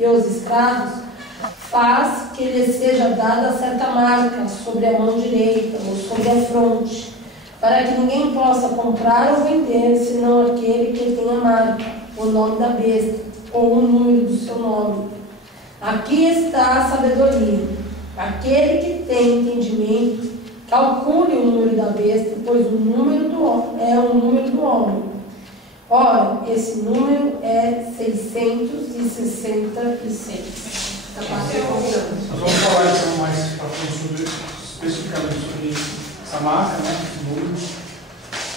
e os escravos, faz que lhe seja dada certa marca sobre a mão direita ou sobre a fronte, para que ninguém possa comprar ou vender, senão aquele que tem a marca, o nome da besta, ou o número do seu nome. Aqui está a sabedoria. Aquele que tem entendimento, calcule o número da besta, pois o número do homem é o número do homem. Ora, esse número é 666. Nós vamos falar então mais especificamente sobre essa marca, né?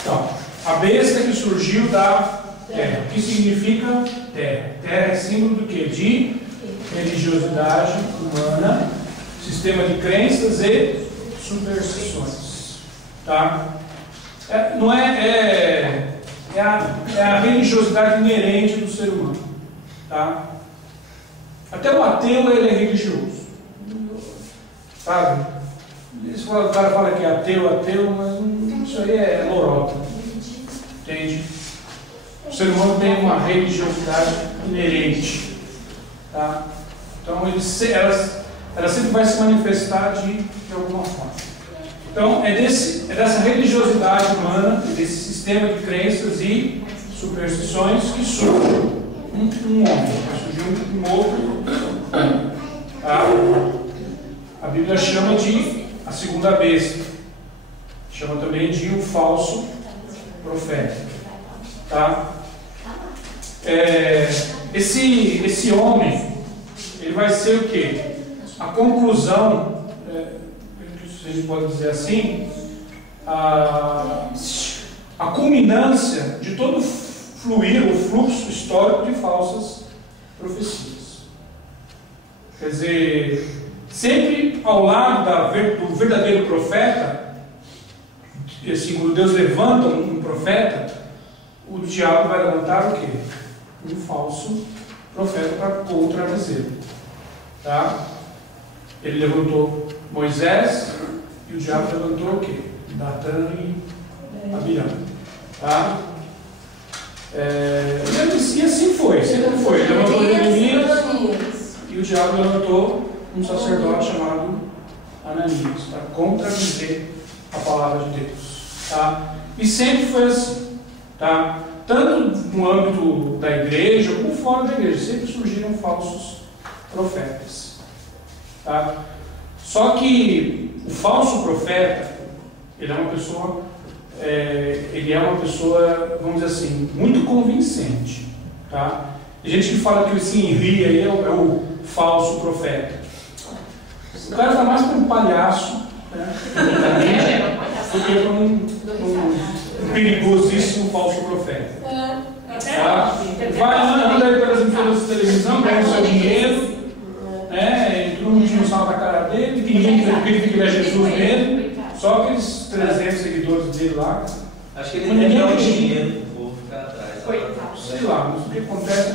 Então, a besta que surgiu da terra. O que significa terra? Terra é símbolo do quê? De religiosidade humana, sistema de crenças e superstições. Tá? É a religiosidade inerente do ser humano. Tá? Até o ateu ele é religioso. Sabe? O cara fala que é ateu, mas isso aí é lorota. Entende? O ser humano tem uma religiosidade inerente. Tá? Então ela sempre vai se manifestar de alguma forma. Então é dessa religiosidade humana, desse sistema de crenças e superstições que surge um homem, vai surgir um outro homem. Tá? A Bíblia chama de a segunda besta, chama também de um falso profeta. Tá? Esse homem, ele vai ser o quê? A conclusão, se a gente pode dizer assim, a culminância de todo o fluxo histórico de falsas profecias. Quer dizer, sempre ao lado do verdadeiro profeta, assim, quando Deus levanta um profeta, o diabo vai levantar o quê? Um falso profeta para contradizê-lo. Tá? Ele levantou Moisés e o diabo levantou o quê? Datã e Abirão. Tá? E assim foi, sempre foi. Ele levantou Jeremias e o diabo levantou um sacerdote chamado Ananias, para contradizer a palavra de Deus. Tá? E sempre foi assim. Tá? Tanto no âmbito da igreja como fora da igreja, sempre surgiram falsos profetas. Tá? Só que o falso profeta, ele é uma pessoa, vamos dizer assim, muito convincente. Tá? Tem gente que fala que esse Henri aí é o falso profeta. O cara está mais para um palhaço, né, do que para um perigosíssimo falso profeta. Tá? Vai andando aí pelas emissoras de televisão, ganha seu dinheiro, né, e todo mundo não sabe a cara dele, que ninguém acredita que ele é Jesus mesmo, só aqueles 300 seguidores dele lá. Acho que ele deve dar um dinheiro para o povo ficar atrás. Sei lá, mas o que acontece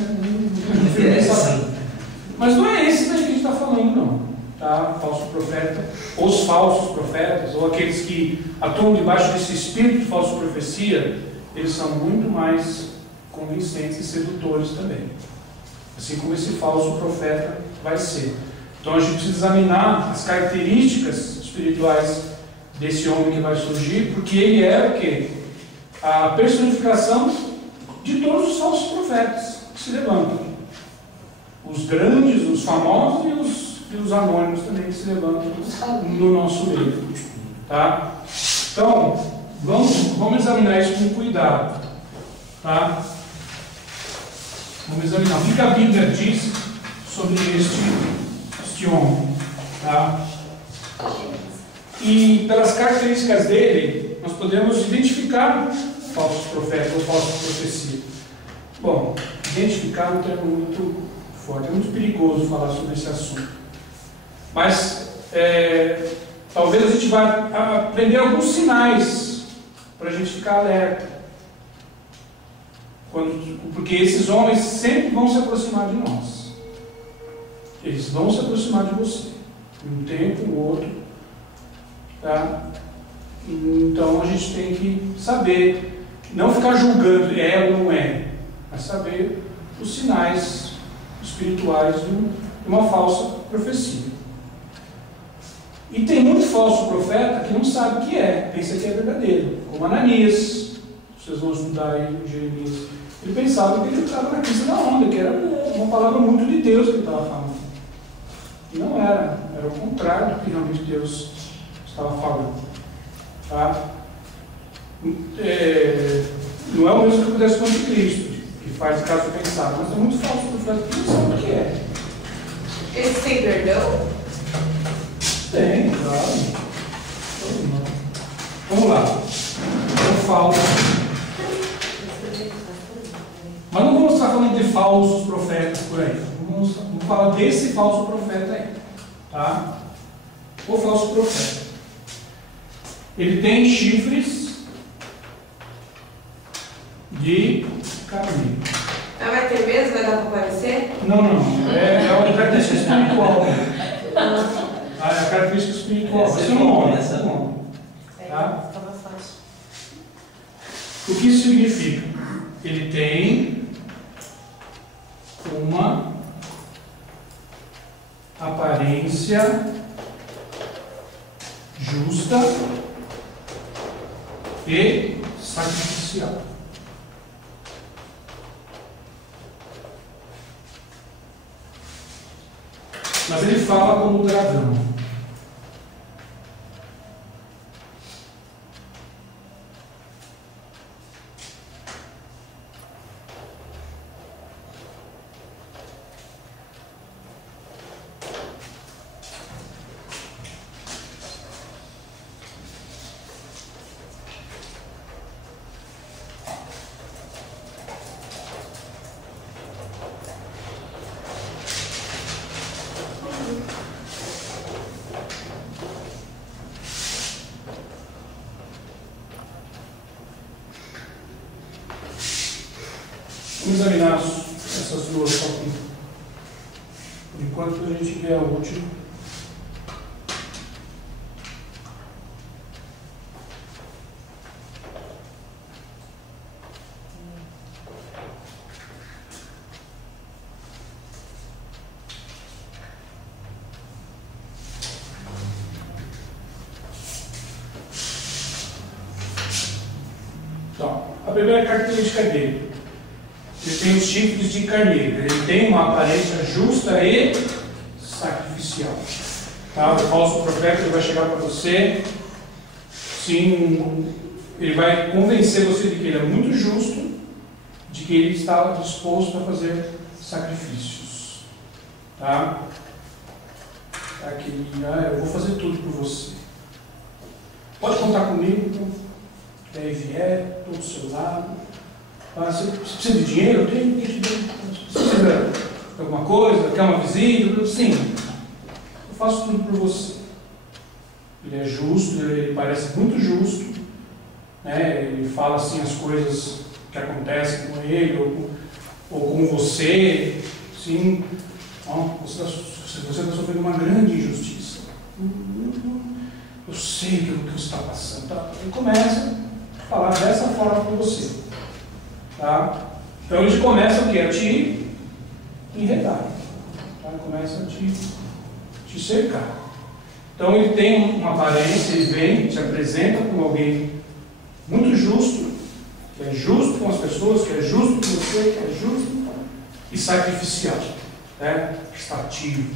mas não é esse daí que a gente está falando, não. Tá? Falso profeta, ou os falsos profetas, ou aqueles que atuam debaixo desse espírito de falsa profecia, eles são muito mais convincentes e sedutores também. Assim como esse falso profeta vai ser. Então a gente precisa examinar as características espirituais desse homem que vai surgir, porque ele é o quê? A personificação de todos os falsos profetas que se levantam. Os grandes, os famosos e os anônimos também que se levantam no nosso meio. Tá? Então, vamos examinar isso com cuidado. Tá? Vamos examinar o que a Bíblia diz sobre este homem. Tá? E pelas características dele, nós podemos identificar falsos profetas ou falsas profecias. Bom, identificar é um termo muito forte, é muito perigoso falar sobre esse assunto. Mas talvez a gente vá aprender alguns sinais para a gente ficar alerta. Porque esses homens sempre vão se aproximar de nós. Eles vão se aproximar de você. Um tempo, um outro. Tá? Então a gente tem que saber, não ficar julgando é ou não é, mas saber os sinais espirituais de uma falsa profecia. E tem muito falso profeta que não sabe o que é, pensa que é verdadeiro, como Ananias. Vocês vão estudar aí em Jeremias. Ele pensava que ele estava na crista da onda, que era uma palavra muito de Deus que ele estava falando. E não era, era o contrário do que realmente Deus estava falando. Tá? Não é o mesmo que acontece com o anticristo, que faz caso pensado, mas é muito falso profeta que não sabe o que é. Eles têm perdão? Tem, claro. Vamos lá. Eu falo. Mas não vamos estar falando de falsos profetas por aí. Vamos falar desse falso profeta aí. Tá? O falso profeta. Ele tem chifres de carneiro. Ah, vai ter mesmo? Vai dar para aparecer? Não. É uma característica espiritual. É a característica espiritual. Esse é um nome. Tá? O que isso significa? Ele tem uma aparência justa e sacrificial. Mas ele fala como dragão. Vamos examinar essas duas só aqui. Por enquanto a gente vê a última. Então, a primeira característica dele. Ele tem os chifres de carneiro. Ele tem uma aparência justa e sacrificial. Tá? O falso profeta ele vai chegar para você, sim, ele vai convencer você de que ele é muito justo, de que ele está disposto a fazer sacrifícios. Tá? Aqui, eu vou fazer tudo por você. Pode contar comigo, então. Daí vier, estou do seu lado. Você precisa de dinheiro? Eu tenho que te dar. Você precisa de alguma coisa? Quer uma visita? Sim. Eu faço tudo por você. Ele é justo, ele parece muito justo. Né? Ele fala assim as coisas que acontecem com ele ou com você. Sim. Você está sofrendo uma grande injustiça. Eu sei o que você está passando. Tá? Ele começa a falar dessa forma com você. Tá? Então ele começa o quê? A te enredar. Tá? Ele começa a te cercar. Então ele tem uma aparência, ele vem, se apresenta como alguém muito justo, que é justo com as pessoas, que é justo com você, que é justo e sacrificial. Né? Está ativo.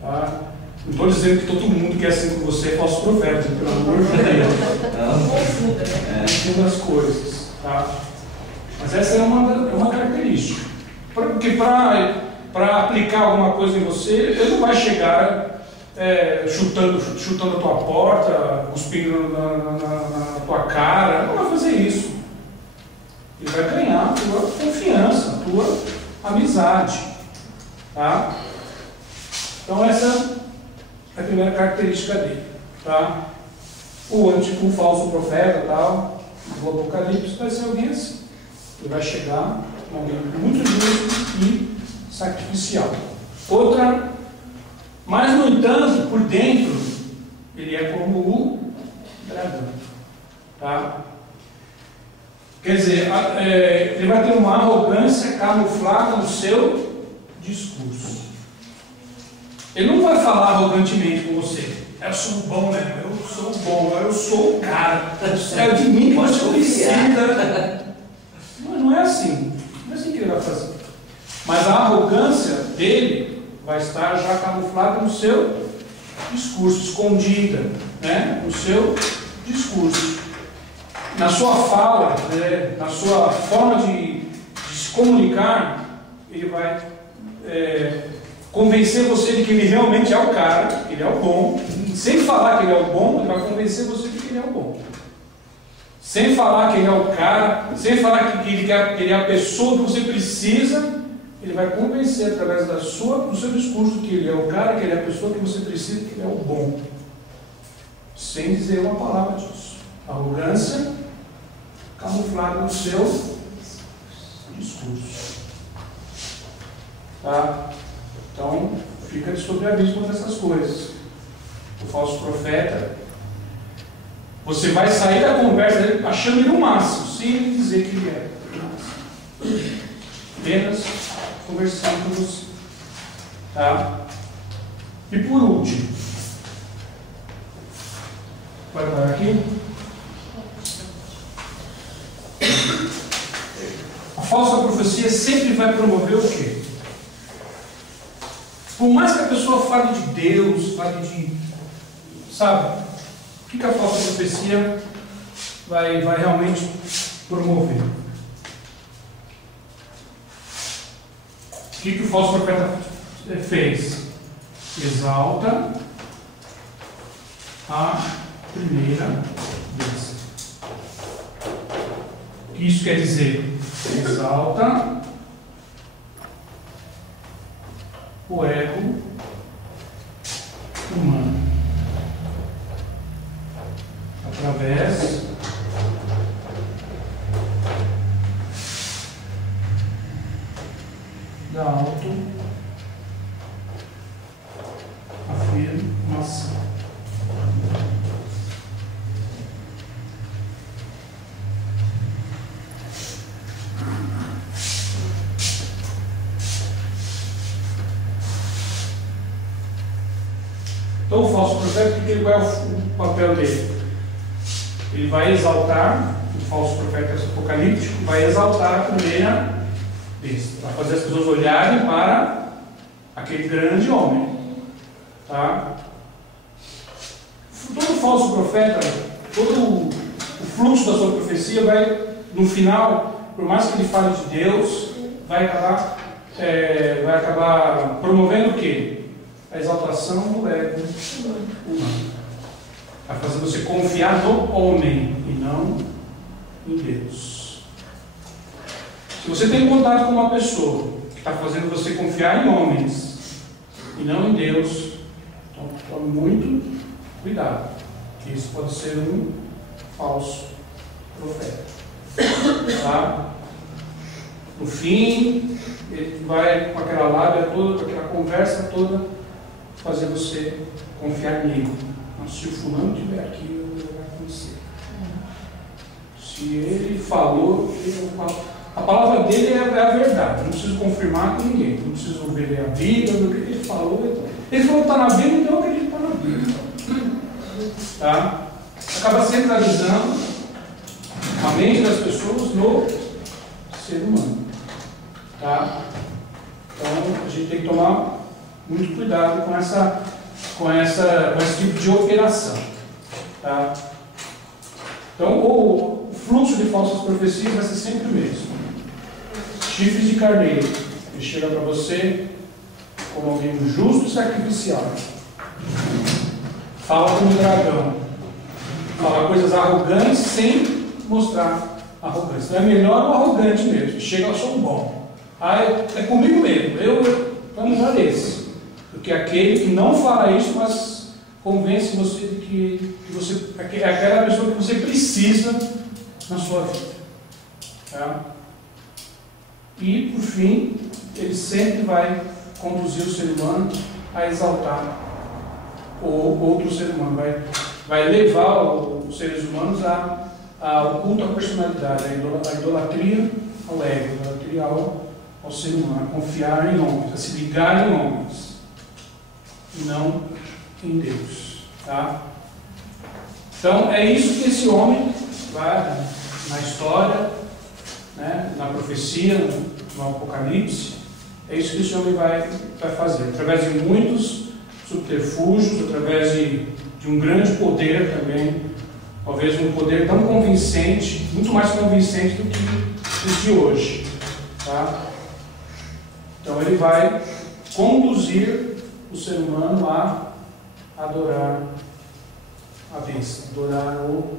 Tá? Não estou dizendo que todo mundo que é assim com você é falso profeta, pelo amor de Deus. É uma das coisas. Tá? Mas essa é uma característica. Porque para aplicar alguma coisa em você, ele não vai chegar chutando a tua porta, cuspindo na tua cara. Não vai fazer isso. Ele vai ganhar a tua confiança, a tua amizade. Tá? Então essa é a primeira característica dele. Tá? O falso profeta, tal, do Apocalipse, vai ser alguém assim. Ele vai chegar com alguém muito justo e sacrificial. Outra, mas no entanto, por dentro, ele é como o dragão. Tá? Quer dizer, ele vai ter uma arrogância camuflada no seu discurso. Ele não vai falar arrogantemente com você. Eu sou bom, né? Eu sou bom, eu sou o cara. É de mim que você precisa. Não é assim. Não é assim que ele vai fazer. Mas a arrogância dele vai estar já camuflada no seu discurso, escondida, né? No seu discurso. Na sua fala, né? Na sua forma de se comunicar, ele vai convencer você de que ele realmente é o cara, que ele é o bom. Sem falar que ele é o bom, ele vai convencer você de que ele é o bom. Sem falar que ele é o cara, sem falar que ele é a pessoa que você precisa, ele vai convencer através do seu discurso que ele é o cara, que ele é a pessoa que você precisa, que ele é o bom. Sem dizer uma palavra disso. Arrogância camuflada no seu discurso. Tá? Então, fica de sobreaviso com essas coisas. O falso profeta, você vai sair da conversa dele achando ele o máximo, sem ele dizer que ele é o máximo. Apenas conversando com você. Tá? E por último, vai parar aqui? A falsa profecia sempre vai promover o quê? Por mais que a pessoa fale de Deus, fale de... Sabe? O que a falsa profecia vai realmente promover? O que o falso profeta fez? Exalta a primeira bênção. O que isso quer dizer? Exalta o ego humano através da autoafirmação. Então o falso profeta, qual é o papel dele? Ele vai exaltar, o falso profeta apocalíptico vai exaltar a primeira besta, vai fazer as pessoas olharem para aquele grande homem. Tá? Todo falso profeta, todo o fluxo da sua profecia vai, no final, por mais que ele fale de Deus, vai acabar promovendo o quê? A exaltação do ego humano. Vai fazer você confiar no homem e não em Deus. Se você tem contato com uma pessoa que está fazendo você confiar em homens e não em Deus, então tome muito cuidado, que isso pode ser um falso profeta. Tá? No fim, ele vai com aquela lábia toda, com aquela conversa toda, fazer você confiar nele. Mas se o fulano estiver aqui, vai acontecer. Se ele falou, a palavra dele é a verdade. Não preciso confirmar com ninguém. Não preciso ver a Bíblia, do que ele falou. Ele falou que está na Bíblia, então eu acredito que está na Bíblia. Tá? Acaba centralizando a mente das pessoas no ser humano. Tá? Então a gente tem que tomar muito cuidado com esse tipo de operação. Tá? Então o fluxo de falsas profecias vai ser sempre o mesmo. Chifres de carneiro. Ele chega para você como alguém justo e sacrificial. Fala como dragão. Fala coisas arrogantes sem mostrar arrogância. Então é melhor o arrogante mesmo. Chega, eu sou bom. É comigo mesmo. Vamos usar esse. Porque aquele que não fala isso, mas convence você de que você é aquela pessoa que você precisa na sua vida. Tá? E, por fim, ele sempre vai conduzir o ser humano a exaltar o outro ser humano. Vai levar os seres humanos a o culto à personalidade, a idolatria ao ego, a idolatria ao ser humano, a confiar em homens, a se ligar em homens e não em Deus. Tá? Então é isso que esse homem vai na história, né, na profecia, no Apocalipse, é isso que esse homem vai fazer, através de muitos subterfúgios, através de um grande poder também, talvez um poder tão convincente, muito mais convincente do que os de hoje. Tá? Então ele vai conduzir o ser humano a adorar a besta, adorar o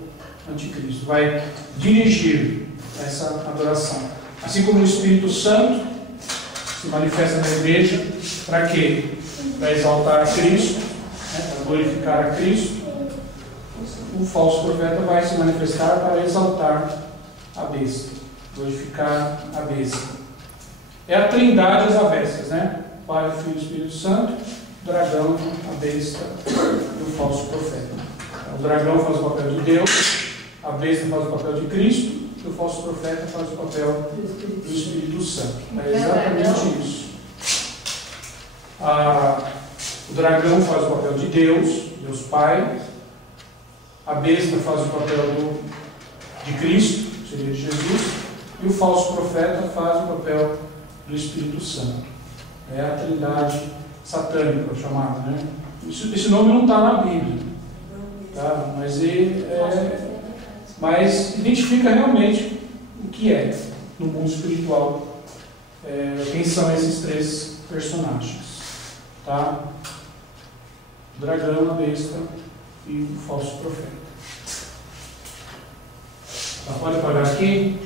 anticristo, vai dirigir essa adoração. Assim como o Espírito Santo se manifesta na igreja, para quê? Para exaltar a Cristo, né, para glorificar a Cristo. O falso profeta vai se manifestar para exaltar a besta, glorificar a besta. É a trindade às avessas, né? Pai, Filho e Espírito Santo, o dragão, a besta e o falso profeta. O dragão faz o papel de Deus, a besta faz o papel de Cristo, e o falso profeta faz o papel do Espírito Santo. É exatamente isso. O dragão faz o papel de Deus, Deus Pai. A besta faz o papel de Cristo, seria de Jesus. E o falso profeta faz o papel do Espírito Santo. É a trindade satânica chamada, né? Esse nome não está na Bíblia, tá? Mas identifica realmente o que é no mundo espiritual, quem são esses três personagens, tá? O dragão, a besta e o falso profeta. Tá, pode parar aqui.